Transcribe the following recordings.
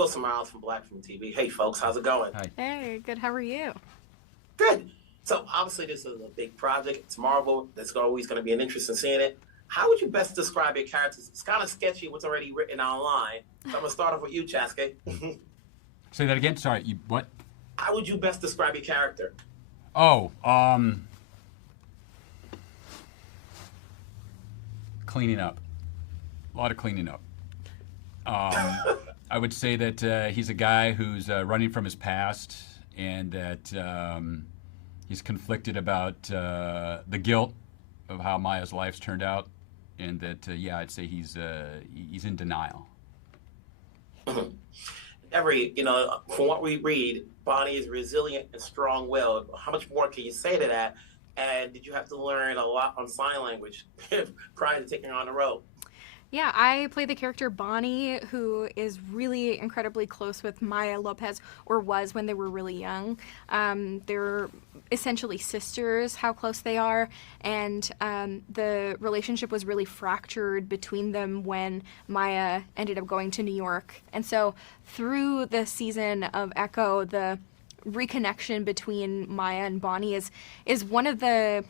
Wilson Miles from Blackfeet TV. Hey, folks, how's it going? Hi. Hey, good. How are you? Good. So, obviously, this is a big project. It's Marvel. There's always going to be an interest in seeing it. How would you best describe your characters? It's kind of sketchy what's already written online. So, I'm going to start off with you, Chaske. Say that again? Sorry, you what? How would you best describe your character? Oh, cleaning up. A lot of cleaning up. I would say that he's a guy who's running from his past, and that he's conflicted about the guilt of how Maya's life's turned out, and that I'd say he's in denial. From what we read, Bonnie is resilient and strong-willed. How much more can you say to that? And did you have to learn a lot on sign language prior to taking her on the road? Yeah, I play the character Bonnie, who is really incredibly close with Maya Lopez, or was when they were really young. They're essentially sisters, how close they are, and the relationship was really fractured between them when Maya ended up going to New York. And so through the season of Echo, the reconnection between Maya and Bonnie is one of the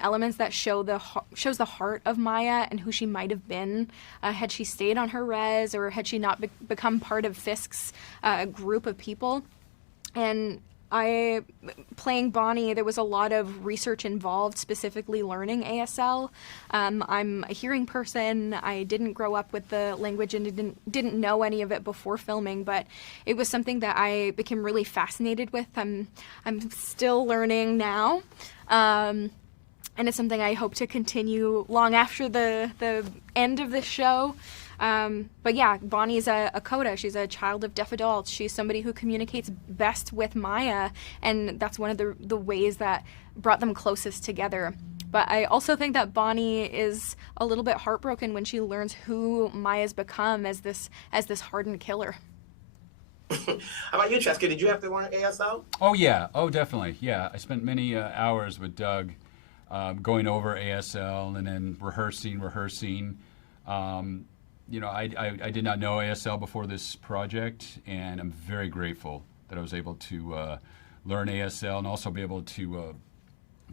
elements that shows the heart of Maya and who she might have been had she stayed on her res, or had she not become part of Fisk's group of people. And playing Bonnie, there was a lot of research involved, specifically learning ASL. I'm a hearing person. I didn't grow up with the language and didn't know any of it before filming, but it was something that I became really fascinated with. I'm still learning now. And it's something I hope to continue long after the end of this show. But yeah, Bonnie's a coda. She's a child of deaf adults. She's somebody who communicates best with Maya, and that's one of the ways that brought them closest together. But I also think that Bonnie is a little bit heartbroken when she learns who Maya's become as this hardened killer. How about you, Chaske? Did you have to learn ASL? Oh yeah, definitely. Yeah, I spent many hours with Doug going over ASL and then rehearsing. I did not know ASL before this project, and I'm very grateful that I was able to learn ASL and also be able to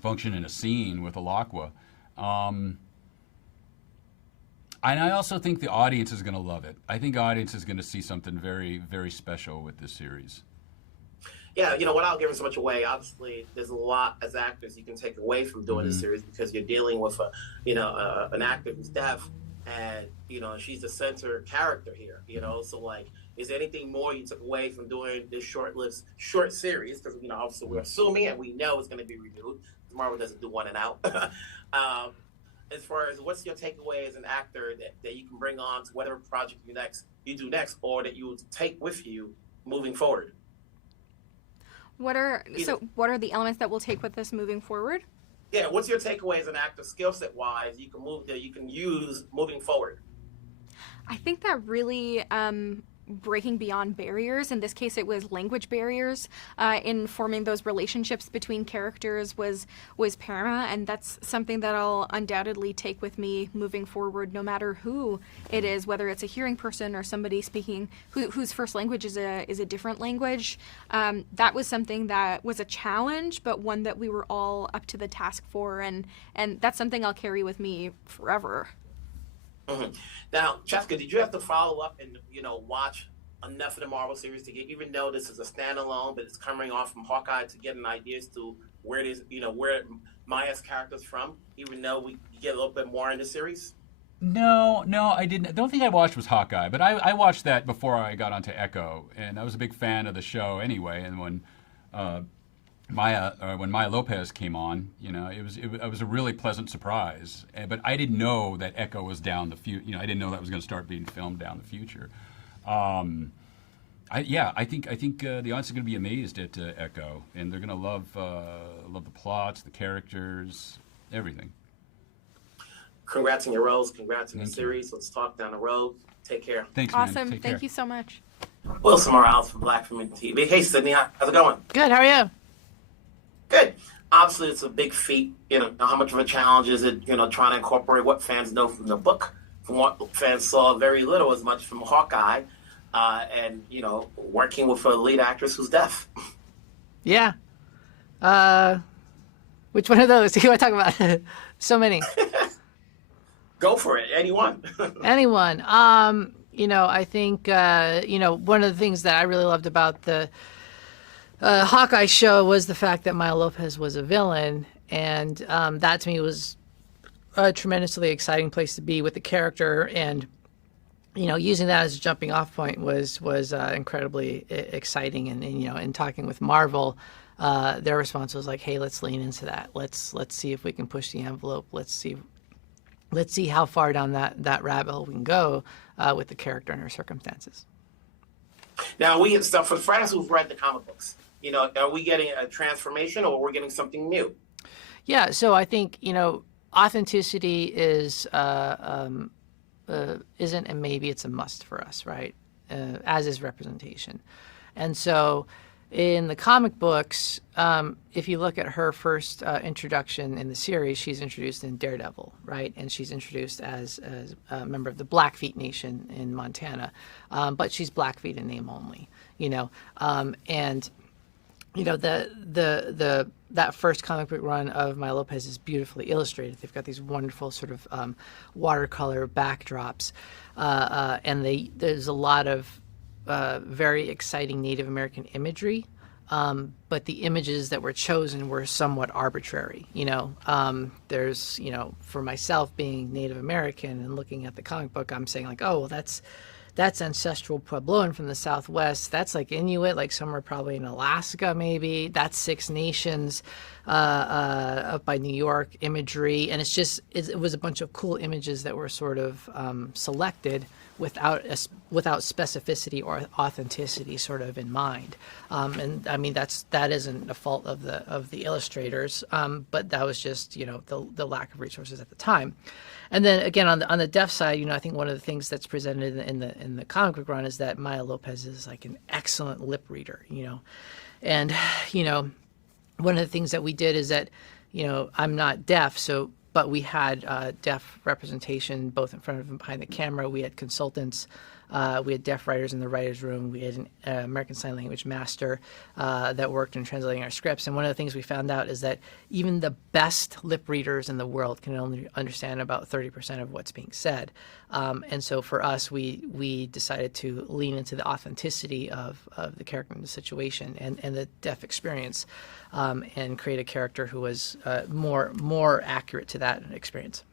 function in a scene with Alaqua. And I also think the audience is going to love it. I think audience is going to see something very, very special with this series. Yeah, without giving so much away, obviously there's a lot as actors you can take away from doing this series, because you're dealing with an actor who's deaf, and she's the center character here. So is there anything more you took away from doing this short series? Because obviously we're assuming and we know it's going to be renewed. Marvel doesn't do one and out. As far as what's your takeaway as an actor that you can bring on to whatever project you do next, or that you would take with you moving forward? What are the elements that we'll take with us moving forward? Yeah, what's your takeaway as an actor, skill set wise, you can use moving forward? I think that really breaking beyond barriers, in this case it was language barriers, in forming those relationships between characters was paramount, and that's something that I'll undoubtedly take with me moving forward, no matter who it is, whether it's a hearing person or somebody speaking whose first language is a different language. That was something that was a challenge, but one that we were all up to the task for, and that's something I'll carry with me forever. Mm-hmm. Now, Chaske, did you have to follow up and watch enough of the Marvel series to even though this is a standalone, but it's coming off from Hawkeye, to get an idea as to where it is, where Maya's character's from, even though we get a little bit more in the series? No, I didn't. The only thing I watched was Hawkeye, but I watched that before I got onto Echo, and I was a big fan of the show anyway. And when Maya Lopez came on, it was a really pleasant surprise. But I didn't know that Echo was down the future. I didn't know that was going to start being filmed down the future. I think the audience is going to be amazed at Echo, and they're going to love the plots, the characters, everything. Congrats on your roles. Congrats on the series. Let's talk down the road. Take care. Thanks, awesome. man. Take care. Thank you so much. Wilson Miles from Blackfeet TV. Hey, Sydney, how's it going? Good. How are you? Good. Obviously, it's a big feat. How much of a challenge is it? Trying to incorporate what fans know from the book, from what fans saw very little as much from Hawkeye. and working with a lead actress who's deaf. Yeah. Which one of those do you want to talk about? So many. Go for it. Anyone. Anyone. I think, one of the things that I really loved about the Hawkeye show was the fact that Maya Lopez was a villain. And that to me was a tremendously exciting place to be with the character. And, using that as a jumping off point was incredibly exciting. And in talking with Marvel, their response was like, hey, let's lean into that. Let's see if we can push the envelope. Let's see how far down that rabbit hole we can go with the character and her circumstances. Now, for friends who've read the comic books, are we getting a transformation or we're getting something new? Yeah, so I think, authenticity isn't a maybe, it's a must for us, right? As is representation. And so in the comic books, if you look at her first introduction in the series, she's introduced in Daredevil, right? And she's introduced as a member of the Blackfeet Nation in Montana, but she's Blackfeet in name only, that first comic book run of Maya Lopez is beautifully illustrated. They've got these wonderful sort of watercolor backdrops, and there's a lot of very exciting Native American imagery, but the images that were chosen were somewhat arbitrary. There's, for myself being Native American and looking at the comic book, I'm saying like, oh, well, that's ancestral Puebloan from the Southwest. That's like Inuit, like somewhere probably in Alaska, maybe. That's Six Nations up by New York imagery. And it was a bunch of cool images that were sort of selected without specificity or authenticity sort of in mind. And I mean, that isn't a fault of the illustrators, but that was just, the lack of resources at the time. And then again, on the deaf side, I think one of the things that's presented in the comic book run is that Maya Lopez is like an excellent lip reader, and one of the things that we did is that I'm not deaf, but we had deaf representation both in front of and behind the camera. We had consultants. We had deaf writers in the writer's room. We had an American Sign Language master that worked in translating our scripts. And one of the things we found out is that even the best lip readers in the world can only understand about 30% of what's being said. And so for us, we decided to lean into the authenticity of the character in the situation and the deaf experience, and create a character who was more accurate to that experience.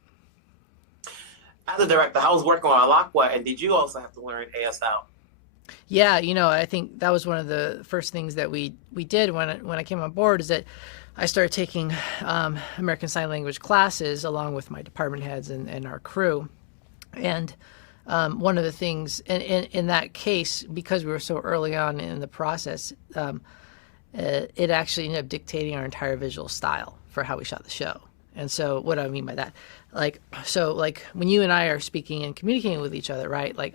As a director, how was working on Alaqua, and did you also have to learn ASL? Yeah, I think that was one of the first things that we did when I came on board, is that I started taking American Sign Language classes along with my department heads and our crew. And one of the things, in that case, because we were so early on in the process, it actually ended up dictating our entire visual style for how we shot the show. And so what do I mean by that? Like when you and I are speaking and communicating with each other, right? Like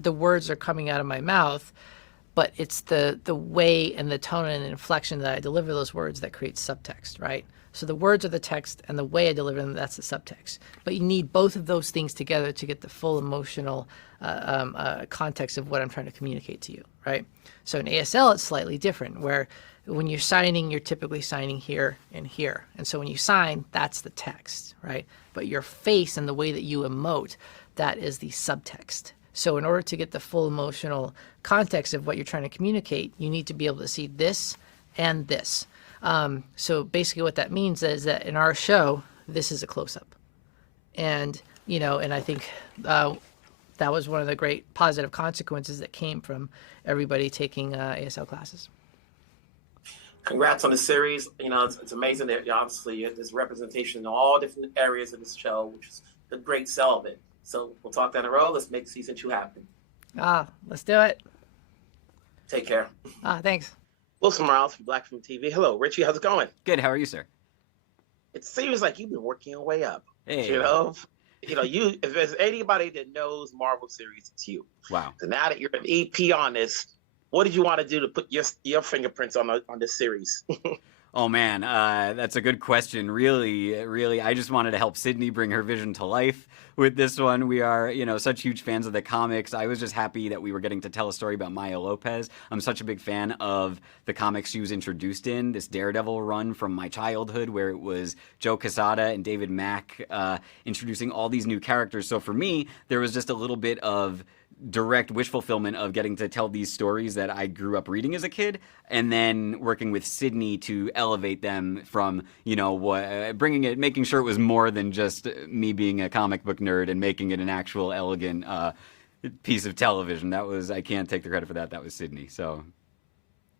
the words are coming out of my mouth, but it's the way and the tone and inflection that I deliver those words that creates subtext, right? So the words are the text and the way I deliver them, that's the subtext. But you need both of those things together to get the full emotional context of what I'm trying to communicate to you, right? So in ASL, it's slightly different, where when you're signing, you're typically signing here and here. And so when you sign, that's the text, right? But your face and the way that you emote, that is the subtext. So in order to get the full emotional context of what you're trying to communicate, you need to be able to see this and this. So basically what that means is that in our show, this is a close-up. And, and I think that was one of the great positive consequences that came from everybody taking ASL classes. Congrats on the series. It's amazing that obviously there's representation in all different areas of this show, which is the great sell of it. So we'll talk down the road. Let's make season 2 happen. Let's do it. Take care. Thanks. Wilson Morales from Blackfeet TV. Hello, Richie. How's it going? Good. How are you, sir? It seems like you've been working your way up. Hey. If there's anybody that knows Marvel series, it's you. Wow. So now that you're an EP on this, what did you want to do to put your fingerprints on this series? Oh man, that's a good question. Really, I just wanted to help Sydney bring her vision to life with this one. We are, such huge fans of the comics. I was just happy that we were getting to tell a story about Maya Lopez. I'm such a big fan of the comics she was introduced in, this Daredevil run from my childhood, where it was Joe Quesada and David Mack introducing all these new characters. So for me, there was just a little bit of direct wish fulfillment of getting to tell these stories that I grew up reading as a kid, and then working with Sydney to elevate them from, making sure it was more than just me being a comic book nerd and making it an actual elegant piece of television. I can't take the credit for that. That was Sydney. So.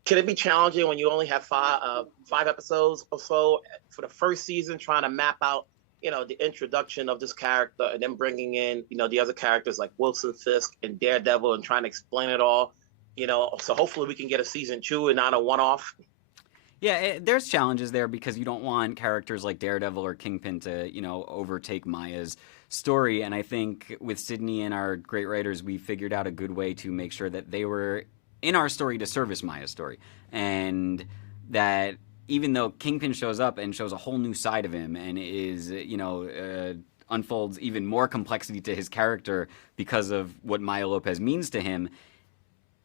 Can it be challenging when you only have five episodes or so for the first season, trying to map out the introduction of this character and then bringing in, the other characters like Wilson Fisk and Daredevil and trying to explain it all, so hopefully we can get a season 2 and not a one-off. Yeah, there's challenges there because you don't want characters like Daredevil or Kingpin to, overtake Maya's story. And I think with Sydney and our great writers, we figured out a good way to make sure that they were in our story to service Maya's story. And that even though Kingpin shows up and shows a whole new side of him and is, unfolds even more complexity to his character because of what Maya Lopez means to him,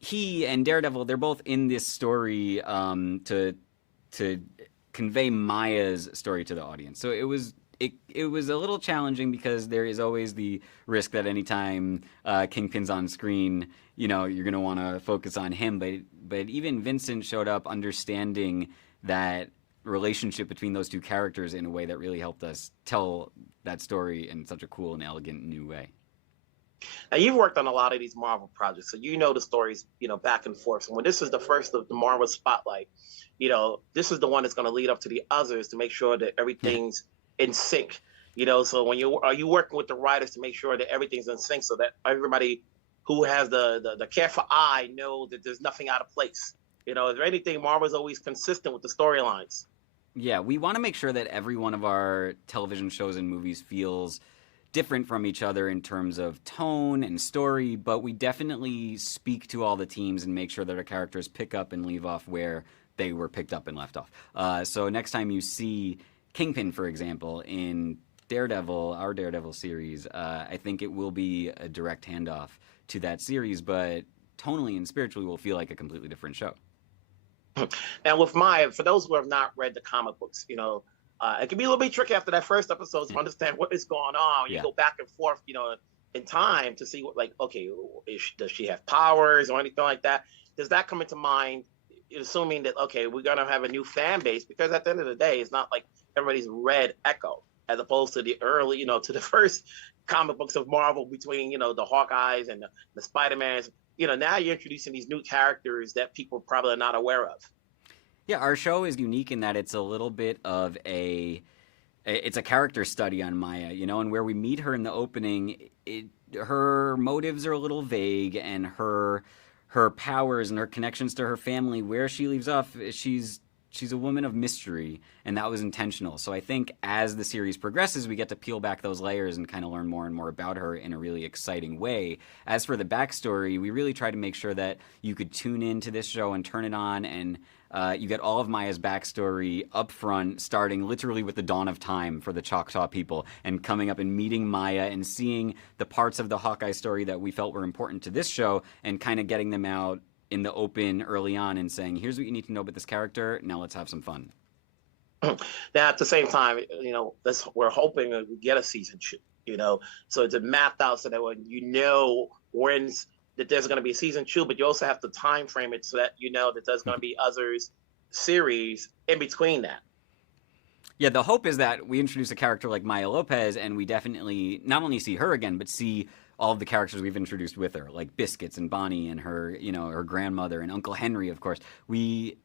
he and Daredevil, they're both in this story to convey Maya's story to the audience. So it was a little challenging because there is always the risk that anytime Kingpin's on screen, you're going to want to focus on him. But even Vincent showed up understanding that relationship between those two characters in a way that really helped us tell that story in such a cool and elegant new way. Now, you've worked on a lot of these Marvel projects, so the stories, back and forth. So when this is the first of the Marvel Spotlight, this is the one that's going to lead up to the others to make sure that everything's in sync. So are you working with the writers to make sure that everything's in sync so that everybody who has the careful eye know that there's nothing out of place? Is there anything Marvel's always consistent with the storylines? Yeah, we want to make sure that every one of our television shows and movies feels different from each other in terms of tone and story, but we definitely speak to all the teams and make sure that our characters pick up and leave off where they were picked up and left off. So next time you see Kingpin, for example, in Daredevil, our Daredevil series, I think it will be a direct handoff to that series, but tonally and spiritually will feel like a completely different show. Now, with Maya, for those who have not read the comic books, it can be a little bit tricky after that first episode to understand what is going on. You go back and forth, in time to see what, does she have powers or anything like that? Does that come into mind, assuming that, okay, we're going to have a new fan base? Because at the end of the day, it's not like everybody's read Echo as opposed to the early, to the first comic books of Marvel between, the Hawkeyes and the Spider-Mans. Now you're introducing these new characters that people probably are not aware of. Yeah, our show is unique in that it's a little bit of it's a character study on Maya, and where we meet her in the opening, her motives are a little vague, and her powers and her connections to her family, where she leaves off, she's a woman of mystery, and that was intentional. So I think as the series progresses, we get to peel back those layers and kind of learn more and more about her in a really exciting way. As for the backstory, we really try to make sure that you could tune into this show and turn it on, and you get all of Maya's backstory up front, starting literally with the dawn of time for the Choctaw people, and coming up and meeting Maya and seeing the parts of the Hawkeye story that we felt were important to this show, and kind of getting them out in the open early on and saying, here's what you need to know about this character, now let's have some fun. Now, at the same time, we're hoping that we get a season 2, so it's mapped out so that when that there's going to be a season 2, but you also have to time frame it so that that there's going to be others series in between that. Yeah, the hope is that we introduce a character like Maya Lopez, and we definitely not only see her again, but see all of the characters we've introduced with her, like Biscuits and Bonnie and her, her grandmother and Uncle Henry, of course. We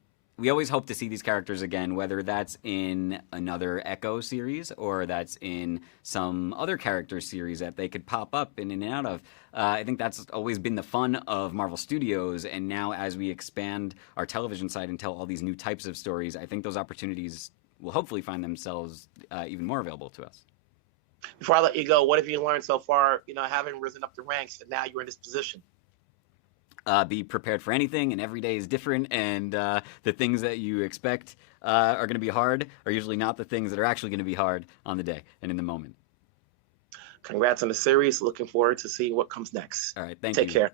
always hope to see these characters again, whether that's in another Echo series or that's in some other character series that they could pop up in and out of. I think that's always been the fun of Marvel Studios, and now as we expand our television side and tell all these new types of stories, I think those opportunities will hopefully find themselves even more available to us. Before I let you go, what have you learned so far, having risen up the ranks and now you're in this position? be prepared for anything, and every day is different, and the things that you expect are going to be hard are usually not the things that are actually going to be hard on the day and in the moment. Congrats on the series. Looking forward to see what comes next. All right, thank you. Take care.